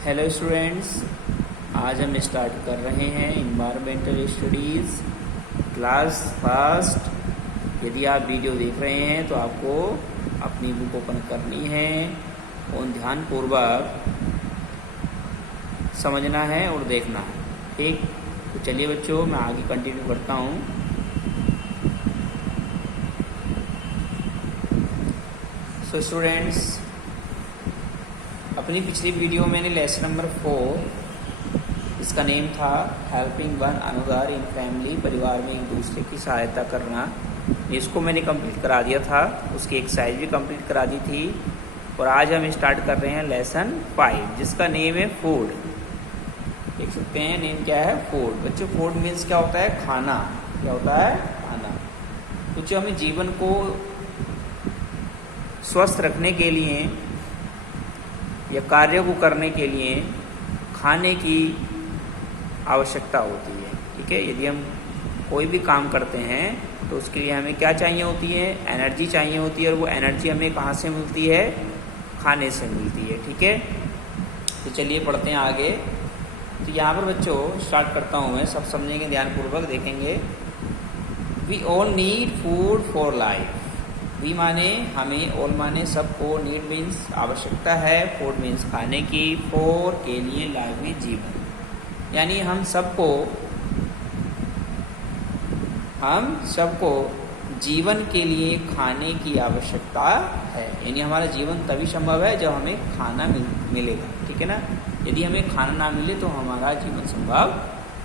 Hello students, आज हम start कर रहे हैं इन्वायरमेंटल स्टडीज़ क्लास फर्स्ट। यदि आप वीडियो देख रहे हैं तो आपको अपनी बुक ओपन करनी है और ध्यानपूर्वक समझना है और देखना है। ठीक, तो चलिए बच्चों, मैं आगे कंटिन्यू करता हूँ। सो स्टूडेंट्स, अपनी पिछली वीडियो में मैंने लेसन नंबर 4, इसका नेम था helping one another in family, परिवार में एक दूसरे की सहायता करना, इसको मैंने कंप्लीट करा दिया था। उसकी एक्सरसाइज भी कंप्लीट करा दी थी। और आज हम स्टार्ट कर रहे हैं लेसन 5, जिसका नेम है फूड। देख सकते हैं नेम क्या है, फूड। बच्चों, फूड मीन्स क्या होता है? खाना। क्या होता है? खाना। बच्चों, हमें जीवन को स्वस्थ रखने के लिए या कार्य को करने के लिए खाने की आवश्यकता होती है। ठीक है, यदि हम कोई भी काम करते हैं तो उसके लिए हमें क्या चाहिए होती है? एनर्जी चाहिए होती है। और वो एनर्जी हमें कहाँ से मिलती है? खाने से मिलती है। ठीक है, तो चलिए पढ़ते हैं आगे। तो यहाँ पर बच्चों स्टार्ट करता हूँ मैं, सब समझेंगे, ध्यानपूर्वक देखेंगे। We all need food for life. We माने हमें, ऑल माने सबको, नीड मीन्स आवश्यकता है, फूड मीन्स खाने की, फॉर के लिए, लाइफ में जीवन। यानी हम सबको जीवन के लिए खाने की आवश्यकता है। यानी हमारा जीवन तभी संभव है जब हमें खाना मिलेगा। ठीक है ना? यदि हमें खाना ना मिले तो हमारा जीवन संभव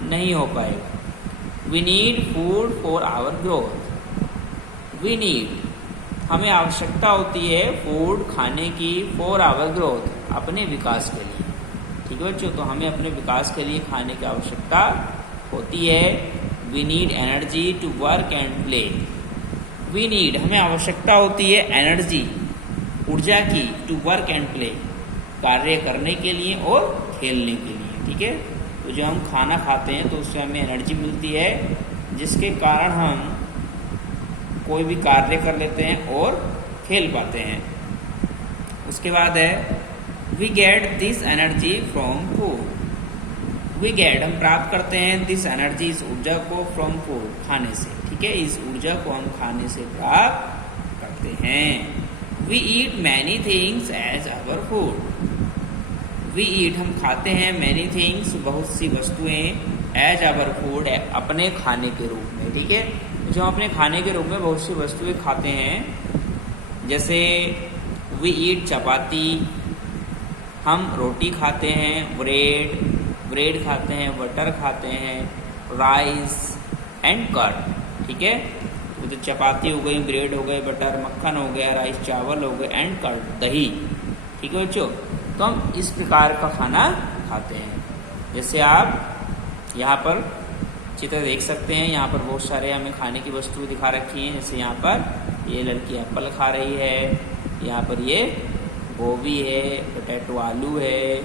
नहीं हो पाएगा। We need food for our growth. We need, हमें आवश्यकता होती है फूड, खाने की, फॉर आवर ग्रोथ, अपने विकास के लिए। ठीक है बच्चों, तो हमें अपने विकास के लिए खाने की आवश्यकता होती है। We need energy to work and play. We need, हमें आवश्यकता होती है एनर्जी, ऊर्जा की, टू वर्क एंड प्ले, कार्य करने के लिए और खेलने के लिए। ठीक है, तो जब हम खाना खाते हैं तो उससे हमें एनर्जी मिलती है, जिसके कारण हम कोई भी कार्य कर लेते हैं और खेल पाते हैं। उसके बाद है we get this energy from food. We get, हम प्राप्त करते हैं, दिस एनर्जी, इस ऊर्जा को, फ्रॉम फूड, खाने से। ठीक है, इस ऊर्जा को हम खाने से प्राप्त करते हैं। We eat many things as our food. We eat, हम खाते हैं, मैनी थिंग्स, बहुत सी वस्तुएं, एज आवर फूड, अपने खाने के रूप में। ठीक है, जो हम अपने खाने के रूप में बहुत सी वस्तुएं खाते हैं, जैसे वी ईट चपाती, हम रोटी खाते हैं, ब्रेड खाते हैं, बटर खाते हैं, राइस एंड कर्ड। ठीक है, तो चपाती हो गई, ब्रेड हो गए, बटर, मक्खन हो गया, राइस, चावल हो गए, एंड कर्ड, दही। ठीक है बच्चों, तो हम इस प्रकार का खाना खाते हैं। जैसे आप यहाँ पर चित्र देख सकते हैं, यहाँ पर बहुत सारे हमें खाने की वस्तु दिखा रखी हैं। जैसे यहाँ पर ये लड़की एप्पल खा रही है, यहाँ पर ये गोभी है, पोटैटो आलू है,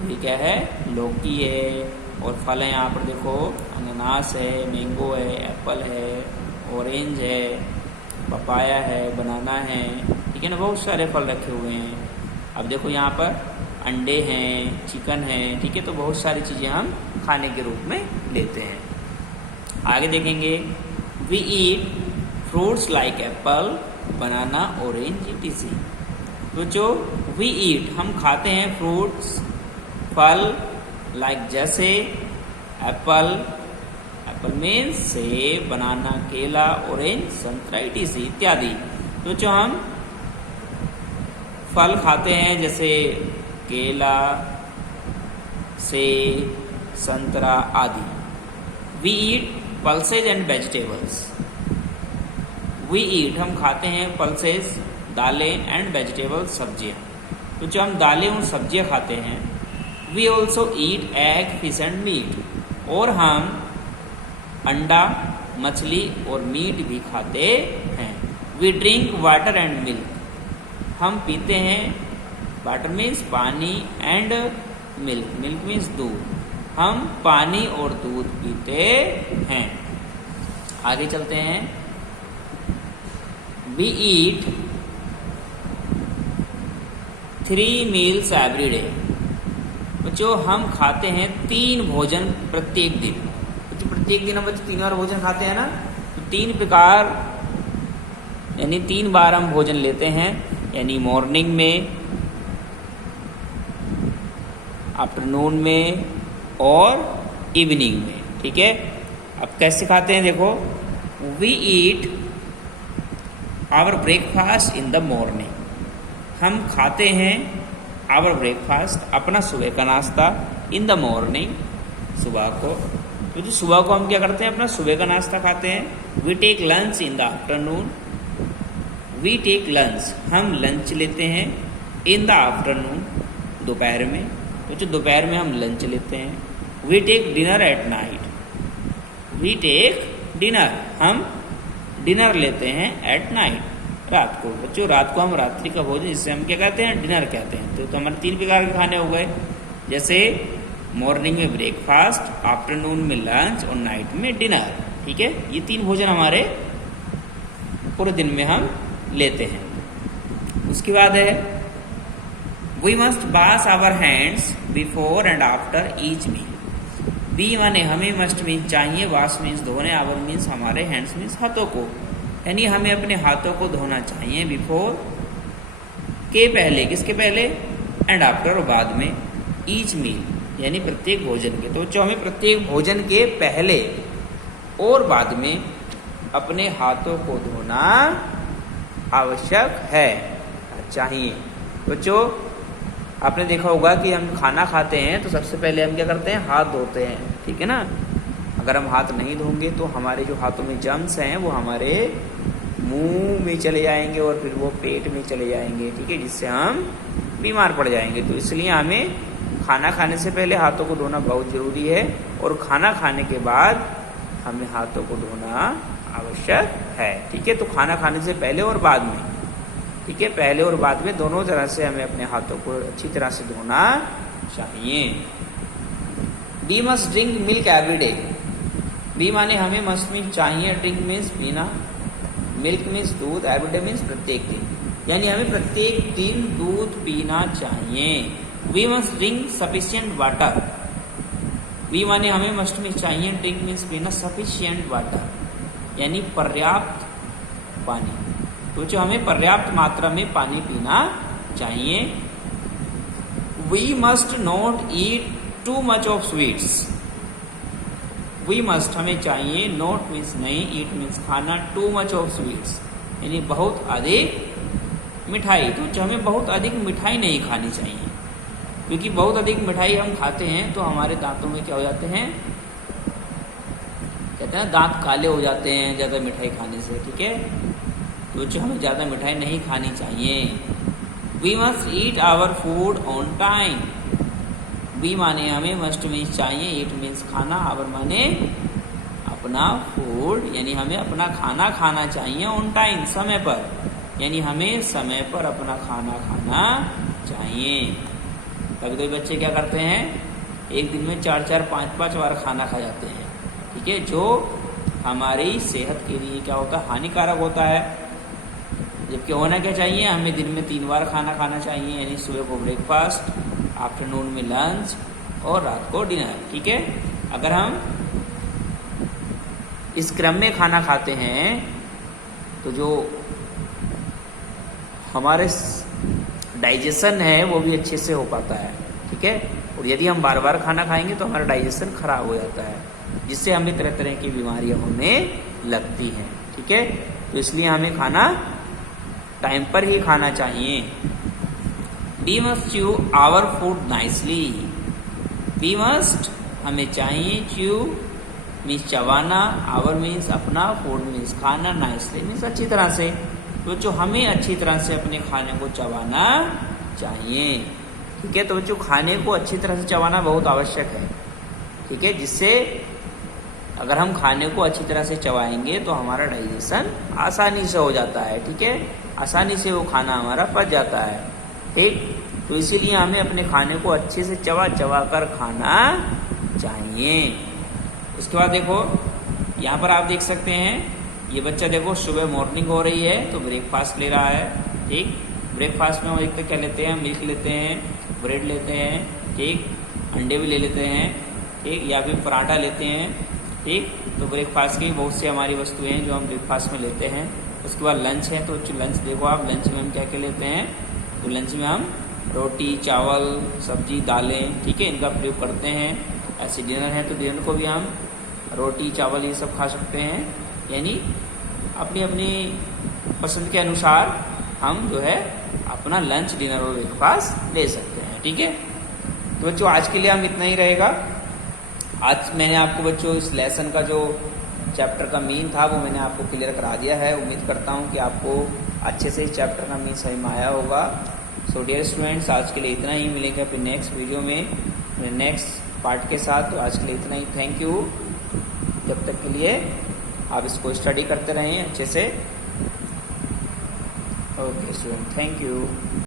ये क्या है? लौकी है। और फल है, यहाँ पर देखो, अनानास है, मैंगो है, एप्पल है, ऑरेंज है, पपाया है, बनाना है। ठीक है ना, बहुत सारे फल रखे हुए हैं। अब देखो यहाँ पर अंडे हैं, चिकन है। ठीक है, तो बहुत सारी चीज़ें हम खाने के रूप में लेते हैं। आगे देखेंगे, we eat fruits like apple, banana, orange, etc। तो जो वी ईट, हम खाते हैं, फ्रूट्स, फल, लाइक जैसे एप्पल, एप्पल मीन्स सेब, बनाना केला, ऑरेंज संतरा, etc इत्यादि। तो जो हम फल खाते हैं, जैसे केला, सेब, संतरा आदि। We eat pulses and vegetables. We eat, हम खाते हैं, पल्सेज, दालें, एंड वेजिटेबल्स, सब्जियां। तो जो हम दालें और सब्जियां खाते हैं, we also eat egg, fish and meat. और हम अंडा, मछली और मीट भी खाते हैं। We drink water and milk. हम पीते हैं, वाटर मीन्स पानी, एंड मिल्क मीन्स दूध। हम पानी और दूध पीते हैं। आगे चलते हैं। We eat 3 meals every day। बच्चों हम खाते हैं 3 भोजन प्रत्येक दिन। बच्चों प्रत्येक दिन हम बच्चों 3 बार भोजन खाते हैं ना, तो 3 प्रकार यानी 3 बार हम भोजन लेते हैं, यानी मॉर्निंग में, आफ्टरनून में और इवनिंग में। ठीक है, अब कैसे खाते हैं देखो, we eat our breakfast in the morning. हम खाते हैं आवर ब्रेकफास्ट, अपना सुबह का नाश्ता, इन द मॉर्निंग, सुबह को। तो जो सुबह को हम क्या करते हैं, अपना सुबह का नाश्ता खाते हैं। We take lunch in the afternoon, we take lunch, हम लंच लेते हैं। इन द आफ्टरनून, दोपहर में, तो जो दोपहर में हम लंच लेते हैं। We take dinner at night, we take dinner, हम डिनर लेते हैं एट नाइट, रात को। बच्चों रात को हम रात्रि का भोजन, जिससे हम क्या कहते हैं, डिनर कहते हैं। तो हमारे 3 प्रकार के खाने हो गए, जैसे मॉर्निंग में ब्रेकफास्ट, आफ्टरनून में लंच और नाइट में डिनर। ठीक है, ये 3 भोजन हमारे पूरे दिन में हम लेते हैं। उसके बाद है we must wash our hands before and after each meal. We माने हमें, मस्ट मीन चाहिए, वॉश मीन्स धोने, आवर मीन्स हमारे, हैंड्स मीन्स हाथों को, यानी हमें अपने हाथों को धोना चाहिए। बिफोर के पहले, किसके पहले, एंड आफ्टर और बाद में, ईच मील यानी प्रत्येक भोजन के। तो जो हमें प्रत्येक भोजन के पहले और बाद में अपने हाथों को धोना आवश्यक है, चाहिए। बच्चों आपने देखा होगा कि हम खाना खाते हैं तो सबसे पहले हम क्या करते हैं, हाथ धोते हैं। ठीक है ना, अगर हम हाथ नहीं धोंगे तो हमारे जो हाथों में जर्म्स हैं वो हमारे मुंह में चले जाएंगे और फिर वो पेट में चले जाएंगे। ठीक है, जिससे हम बीमार पड़ जाएंगे। तो इसलिए हमें खाना खाने से पहले हाथों को धोना बहुत ज़रूरी है, और खाना खाने के बाद हमें हाथों को धोना आवश्यक है। ठीक है, तो खाना खाने से पहले और बाद में, ठीक है, पहले और बाद में दोनों तरह से हमें अपने हाथों को अच्छी तरह से धोना चाहिए। We must drink milk every day. We माने हमें, मस्ट मीन चाहिए, ड्रिंक मीन्स पीना, मिल्क मीन्स दूध, एवरी डे मीन्स प्रत्येक दिन, यानी हमें प्रत्येक दिन दूध पीना चाहिए। We must drink sufficient water. We माने हमें, मस्ट मीन चाहिए, ड्रिंक मीन्स पीना, सफिशिएंट वाटर यानी पर्याप्त पानी। तो जो हमें पर्याप्त मात्रा में पानी पीना चाहिए। We must not eat too much of sweets. We must हमें चाहिए, नॉट मीन्स नहीं, ईट मीन्स खाना, टू मच ऑफ स्वीट्स यानी बहुत अधिक मिठाई। तो जो हमें बहुत अधिक मिठाई नहीं खानी चाहिए, क्योंकि बहुत अधिक मिठाई हम खाते हैं तो हमारे दांतों में क्या हो जाते हैं, कहते हैं दांत काले हो जाते हैं ज़्यादा मिठाई खाने से। ठीक है, तो जो हमें ज़्यादा मिठाई नहीं खानी चाहिए। We must eat our food on time. We माने हमें, मस्ट मीन्स चाहिए, ईट मीन्स खाना, आवर माने अपना, फूड यानी हमें अपना खाना खाना चाहिए, ऑन टाइम समय पर, यानी हमें समय पर अपना खाना खाना चाहिए। कभी कभी बच्चे क्या करते हैं, एक दिन में 4-4, 5-5 बार खाना खा जाते हैं। ठीक है, जो हमारी सेहत के लिए क्या होता है, हानिकारक होता है। जबकि होना क्या चाहिए, हमें दिन में 3 बार खाना खाना चाहिए, यानी सुबह को ब्रेकफास्ट, आफ्टरनून में लंच और रात को डिनर। ठीक है, अगर हम इस क्रम में खाना खाते हैं तो जो हमारे डाइजेशन है वो भी अच्छे से हो पाता है। ठीक है, और यदि हम बार बार खाना खाएंगे तो हमारा डाइजेशन खराब हो जाता है, जिससे हमें तरह तरह की बीमारियां होने लगती हैं। ठीक है, तो इसलिए हमें खाना टाइम पर ही खाना चाहिए। We must chew our food nicely. We must हमें चाहिए, च्यू मीन्स चबाना, आवर मीन्स अपना, फूड मीन्स खाना, नाइसली मीन्स अच्छी तरह से। तो जो हमें अच्छी तरह से अपने खाने को चबाना चाहिए। ठीक है, तो बच्चों खाने को अच्छी तरह से चबाना बहुत आवश्यक है। ठीक है, जिससे अगर हम खाने को अच्छी तरह से चबाएंगे तो हमारा डाइजेशन आसानी से हो जाता है। ठीक है, आसानी से वो खाना हमारा पच जाता है। ठीक, तो इसीलिए हमें अपने खाने को अच्छे से चबा चबा कर खाना चाहिए। उसके बाद देखो यहाँ पर आप देख सकते हैं, ये बच्चा देखो सुबह मॉर्निंग हो रही है तो ब्रेकफास्ट ले रहा है। ठीक, ब्रेकफास्ट में हम एक तो क्या लेते हैं, मिल्क लेते हैं, ब्रेड लेते हैं। ठीक, अंडे भी ले लेते हैं, ठीक, या फिर पराठा लेते हैं, ठीक। तो ब्रेकफास्ट की बहुत सी हमारी वस्तुएं हैं जो हम ब्रेकफास्ट में लेते हैं। उसके बाद लंच है, तो लंच देखो आप, लंच में हम क्या क्या लेते हैं, तो लंच में हम रोटी, चावल, सब्जी, दालें, ठीक है, इनका प्रयोग करते हैं। ऐसे डिनर है तो डिनर को भी हम रोटी, चावल ये सब खा सकते हैं। यानी अपनी अपनी पसंद के अनुसार हम जो है अपना लंच, डिनर और ब्रेकफास्ट ले सकते हैं, ठीक है। तो बच्चों आज के लिए हम इतना ही रहेगा। आज मैंने आपको बच्चों इस लेसन का जो चैप्टर का मीन था वो मैंने आपको क्लियर करा दिया है। उम्मीद करता हूँ कि आपको अच्छे से इस चैप्टर का मीन समझ में आया होगा। सो डियर स्टूडेंट्स, आज के लिए इतना ही। मिलेंगे अपने नेक्स्ट वीडियो में नेक्स्ट पार्ट के साथ। तो आज के लिए इतना ही। Thank you. जब तक के लिए आप इसको स्टडी करते रहें अच्छे से। Okay student, thank you.